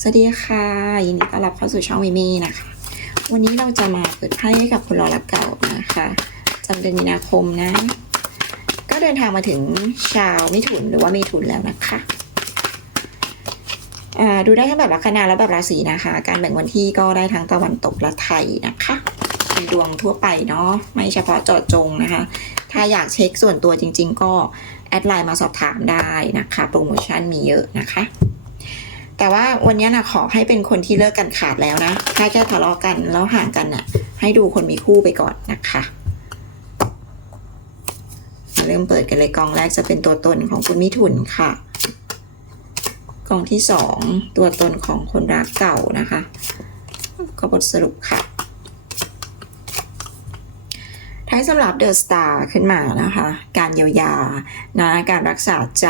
สวัสดีค่ะยินดีต้อนรับเข้าสู่ช่องวิมีนะคะ วันนี้เราจะมาเปิดไพ่ให้กับคนรอรักเก่านะคะจำเดือนมีนาคมนะ ก็เดินทางมาถึงชาวมิถุนหรือว่าเมถุนแล้วนะคะอ่าดูได้ทั้งแบบลัคนาและแบบราศีนะคะ การแบ่งวันที่ก็ได้ทั้งตะวันตกและไทยนะคะเป็นดวงทั่วไปเนาะไม่เฉพาะเจาะจงนะคะ ถ้าอยากเช็คส่วนตัวจริง ๆ ก็แอดไลน์มาสอบถามได้นะคะ โปรโมชั่นมีเยอะนะคะ แต่ว่าวันนี้นะขอให้เป็นคนที่เลิกกันขาดแล้วนะ ถ้าแค่ทะเลาะกันแล้วห่างกันน่ะ ให้ดูคนมีคู่ไปก่อนนะคะมาเริ่มเปิดกันเลยกองแรกจะเป็นตัวตนของคุณมิถุนค่ะ กองที่สองตัวตนของคนรักเก่านะคะ ก็บทสรุปค่ะ ท้สำหรับเดอะสตาร์ขึ้นมานะคะ การเยียวยานะการรักษาใจ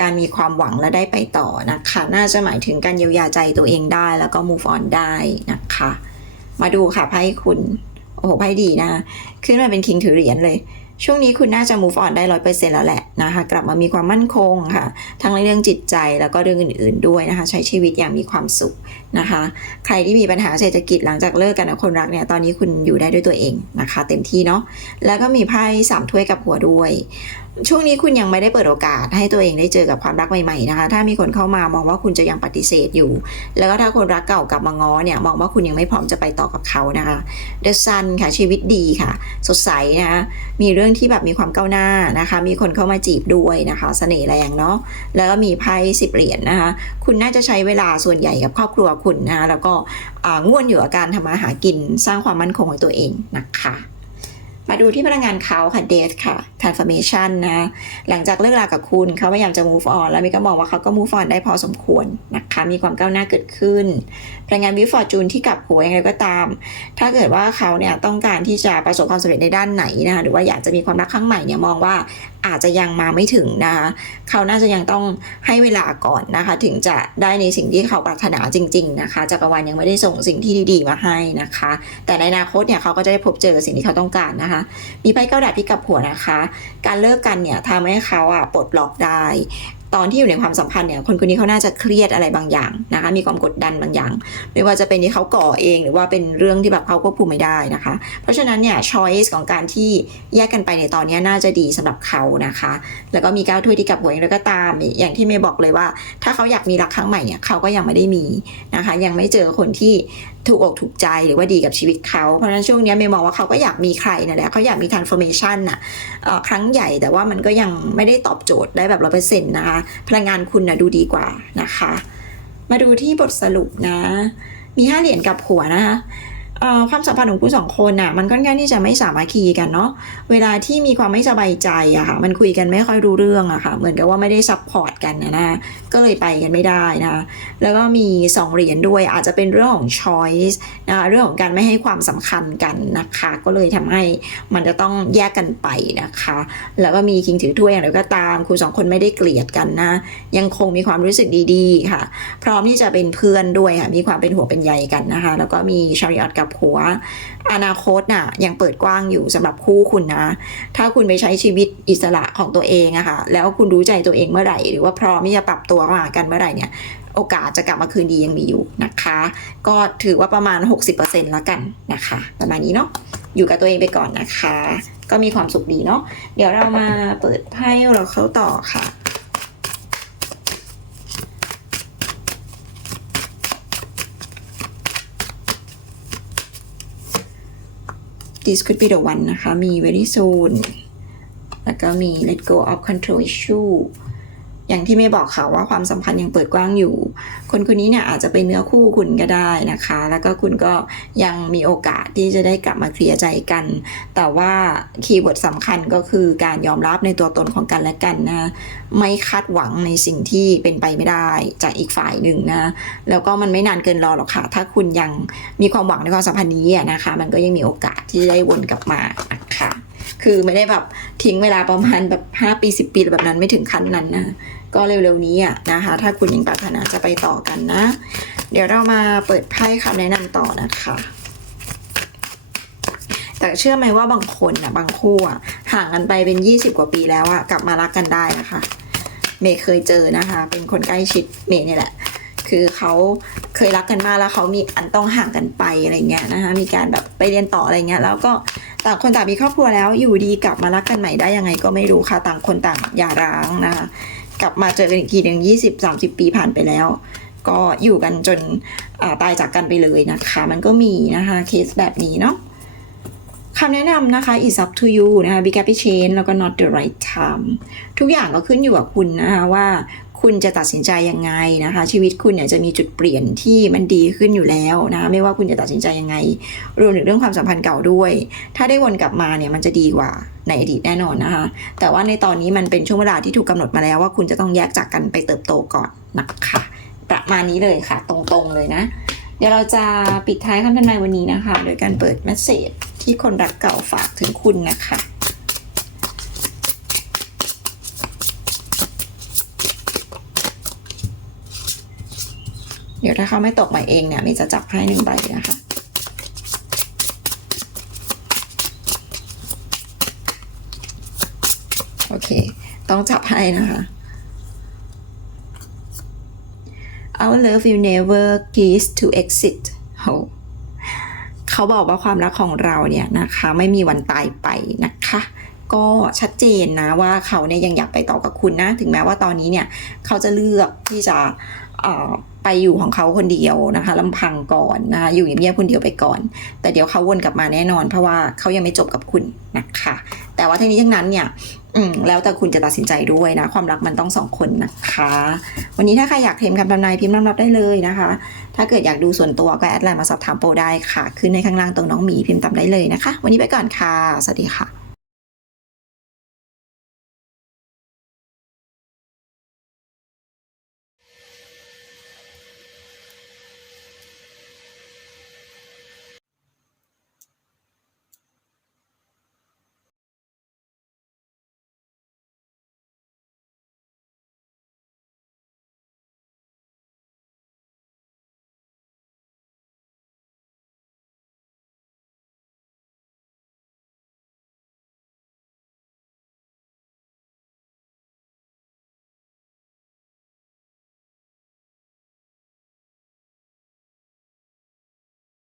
การมีความหวังและได้ไปต่อนะคะ น่าจะหมายถึงการเยียวยาใจตัวเองได้แล้วก็ move on ได้นะคะ มาดูค่ะไพ่คุณ โอ้โหไพ่ดีนะ ขึ้นมาเป็นคิงถือเหรียญเลย ช่วงนี้คุณน่าจะ move on ได้ร้อยเปอร์เซ็นต์แล้วแหละนะคะกลับมามีความมั่นคงค่ะ ทั้งในเรื่องจิตใจแล้วก็เรื่องอื่น ๆด้วยนะคะ ใช้ชีวิตอย่างมีความสุขนะคะ ใครที่มีปัญหาเศรษฐกิจหลังจากเลิกกันกับคนรักเนี่ยตอนนี้คุณอยู่ได้ด้วยตัวเองนะคะ เต็มที่เนาะแล้วก็มีไพ่สามถ้วยกับหัวด้วย ช่วงนี้คุณยังไม่ได้เปิดโอกาสให้ตัวเองได้เจอกับความรักใหม่ๆนะคะ ถ้ามีคนเข้ามามองว่าคุณจะยังปฏิเสธอยู่ แล้วก็ถ้าคนรักเก่ากลับมาง้อเนี่ยมองว่าคุณยังไม่พร้อมจะไปต่อกับเขานะคะ The Sun ค่ะชีวิตดีค่ะ สดใสนะคะมีเรื่องที่แบบมีความก้าวหน้านะคะ มีคนเข้ามาจีบด้วยนะคะเสน่ห์แรงเนาะแล้วก็มีไพ่สิบเหรียญนะคะ คุณน่าจะใช้เวลาส่วนใหญ่กับครอบครัวคุณนะคะแล้วก็อ่าง่วนอยู่กับการทำมาหากินสร้างความมั่นคงของตัวเองนะคะ มาดูที่พนักงานเขาค่ะ Death ค่ะ Transformation นะ หลังจากเลิกรากับคุณเขาพยายามจะ move on แล้วมีก็มองว่าเขาก็ move on ได้พอสมควรนะคะ มีความก้าวหน้าเกิดขึ้น พนักงานวิฟอร์จูนที่กลับหัวยังไงก็ตาม ถ้าเกิดว่าเขาเนี่ยต้องการที่จะประสบความสำเร็จในด้านไหนนะคะหรือว่าอยากจะมีความรักครั้งใหม่เนี่ยมองว่าอาจจะยังมาไม่ถึงนะคะเขาน่าจะยังต้องให้เวลาก่อนนะคะ ถึงจะได้ในสิ่งที่เขาปรารถนาจริง ๆ นะคะจักรวาลยังไม่ได้ส่งสิ่งที่ดีๆมาให้นะคะ แต่ในอนาคตเนี่ยเขาก็จะได้พบเจอสิ่งที่เขาต้องการนะคะ มีไพ่เก้าดาบที่กลับหัวนะคะ การเลิกกันเนี่ยทำให้เขาอะปลดล็อกได้ ตอนที่อยู่ในความสัมพันธ์เนี่ยคนคนนี้เขาน่าจะเครียดอะไรบางอย่างนะคะ มีความกดดันบางอย่าง ไม่ว่าจะเป็นที่เขาก่อเองหรือว่าเป็นเรื่องที่แบบเขาควบคุมไม่ได้นะคะ เพราะฉะนั้นเนี่ย choice ของการที่แยกกันไปในตอนนี้น่าจะดีสำหรับเขานะคะ แล้วก็มีก้าวถ้วยที่กับหัวเอย่างไรก็ตาม อย่างที่เมย์บอกเลยว่า ถ้าเขาอยากมีรักครั้งใหม่เนี่ยเขาก็ยังไม่ได้มีนะคะ ยังไม่เจอคนที่ถูกอกถูกใจหรือว่าดีกับชีวิตเขาเพราะฉะนั้นช่วงนี้เมย์มองว่าเขาก็อยากมีใครนั่นแหละเขาอยากมี transformation น่ะครั้งใหญ่แต่ว่ามันก็ยังไม่ได้ตอบโจทย์ได้แบบร้อยเปอร์เซ็นต์นะคะพลังงานคุณนะดูดีกว่านะคะ มาดูที่บทสรุปนะ มีห้าเหรียญกับหัวนะคะ ความสัมพันธ์ของคุณสองคนน่ะมันค่อนข้างที่จะไม่สามัคคีกันเนาะเวลาที่มีความไม่สบายใจอะค่ะมันคุยกันไม่ค่อยรู้เรื่องอะค่ะเหมือนกับว่าไม่ได้ซัพพอร์ตกันนะนะก็เลยไปกันไม่ได้นะแล้วก็มีสองเหรียญด้วยอาจจะเป็นเรื่องของ choice นะคะเรื่องของการไม่ให้ความสำคัญกันนะคะ ก็เลยทำให้มันจะต้องแยกกันไปนะคะ แล้วก็มีคิงถือถ้วยอย่างไรก็ตามคุณสองคนไม่ได้เกลียดกันนะ ยังคงมีความรู้สึกดีๆค่ะ พร้อมที่จะเป็นเพื่อนด้วยค่ะมีความเป็นหัวเป็นใยกันนะคะ แล้วก็มีชาริออตกับหัว อนาคตน่ะยังเปิดกว้างอยู่สำหรับคู่คุณนะ ถ้าคุณไปใช้ชีวิตอิสระของตัวเองอะค่ะแล้วคุณรู้ใจตัวเองเมื่อไหร่ หรือว่าพร้อมที่จะปรับตัวเข้าหากันเมื่อไหร่เนี่ยโอกาสจะกลับมาคืนดียังมีอยู่นะคะ ก็ถือว่าประมาณ 60%แล้วกันนะคะ ประมาณนี้เนาะอยู่กับตัวเองไปก่อนนะคะ ก็มีความสุขดีเนาะเดี๋ยวเรามาเปิดไพ่เราเข้าต่อค่ะ this could be the one นะคะ มี very soon แล้วก็มี let go of control issue อย่างที่ไม่บอกค่ะว่าความสัมพันธ์ยังเปิดกว้างอยู่ คนคนนี้เนี่ยอาจจะเป็นเนื้อคู่คุณก็ได้นะคะ แล้วก็คุณก็ยังมีโอกาสที่จะได้กลับมาเคลียร์ใจกัน แต่ว่าคีย์เวิร์ดสำคัญก็คือการยอมรับในตัวตนของกันและกันนะไม่คาดหวังในสิ่งที่เป็นไปไม่ได้จากอีกฝ่ายหนึ่งนะแล้วก็มันไม่นานเกินรอหรอกค่ะ ถ้าคุณยังมีความหวังในความสัมพันธ์นี้นะคะ มันก็ยังมีโอกาสที่ได้วนกลับมานะคะ คือไม่ได้แบบทิ้งเวลาประมาณแบบ5ปี 10 ปีแบบนั้นไม่ถึงขั้นนั้นนะก็เร็วๆนี้อะนะคะ ถ้าคุณยังปรารถนาจะไปต่อกันนะ เดี๋ยวเรามาเปิดไพ่คำแนะนำต่อนะคะแต่เชื่อไหมว่าบางคนอะบางคู่อะห่างกันไปเป็น 20 กว่าปีแล้วอะกลับมารักกันได้นะคะ เมย์เคยเจอนะคะ เป็นคนใกล้ชิดเมย์นี่แหละ คือเขาเคยรักกันมากแล้วเขามีอันต้องห่างกันไปอะไรเงี้ยนะคะ มีการแบบไปเรียนต่ออะไรเงี้ย แล้วก็ ต่างคนต่างมีครอบครัวแล้วอยู่ดีกลับมารักกันใหม่ได้ยังไงก็ไม่รู้ค่ะ ต่างคนต่างหย่าร้างนะคะกลับมาเจอกันอีกทีหนึ่งยี่สิบสามสิบปีผ่านไปแล้ว ก็อยู่กันจนาตายจากกันไปเลยนะคะ มันก็มีนะคะเคสแบบนี้เนาะคำแนะนำนะคะ is up to you นะคะ big happy change แล้วก็ not the right time ทุกอย่างก็ขึ้นอยู่กับคุณนะคะว่า คุณจะตัดสินใจยังไงนะคะ ชีวิตคุณเนี่ยจะมีจุดเปลี่ยนที่มันดีขึ้นอยู่แล้วนะะไม่ว่าคุณจะตัดสินใจยังไง รวมถึงเรื่องความสัมพันธ์เก่าด้วย ถ้าได้วนกลับมาเนี่ยมันจะดีกว่าในอดีตแน่นอนนะคะ แต่ว่าในตอนนี้มันเป็นช่วงเวลาที่ถูกกำหนดมาแล้วว่าคุณจะต้องแยกจากกันไปเติบโตก่อนนะคะประมาณนี้เลยค่ะ ตรงๆเลยนะ เดี๋ยวเราจะปิดท้ายคำทำนายวันนี้นะคะ โดยการเปิดเมสเซจที่คนรักเก่าฝากถึงคุณนะคะ เดี๋ยวถ้าเขาไม่ตกมาเองเนี่ยมีจะจับให้หนึ่งใบนะคะโอเค ต้องจับให้นะคะ Our love will never cease to exist โหเขาบอกว่าความรักของเราเนี่ยนะคะ ไม่มีวันตายไปนะคะ ก็ชัดเจนนะว่าเขาเนี่ยยังอยากไปต่อกับคุณนะ ถึงแม้ว่าตอนนี้เนี่ยเขาจะเลือกที่จะไปอยู่ของเขาคนเดียวนะคะลำพังก่อนนะคะอยู่เงียบๆคนเดียวไปก่อน แต่เดี๋ยวเขาวนกลับมาแน่นอน เพราะว่าเขายังไม่จบกับคุณนะคะ แต่ว่าทั้งนี้ทั้งนั้นเนี่ยอืมแล้วแต่คุณจะตัดสินใจด้วยนะ ความรักมันต้องสองคนนะคะ วันนี้ถ้าใครอยากเทมคำทำนายพิมพ์นำรับได้เลยนะคะ ถ้าเกิดอยากดูส่วนตัวก็แอดไลน์มาสอบถามโปรได้ค่ะ ขึ้นในข้างล่างตรงน้องหมีพิมพ์ตามได้เลยนะคะ วันนี้ไปก่อนค่ะ สวัสดีค่ะ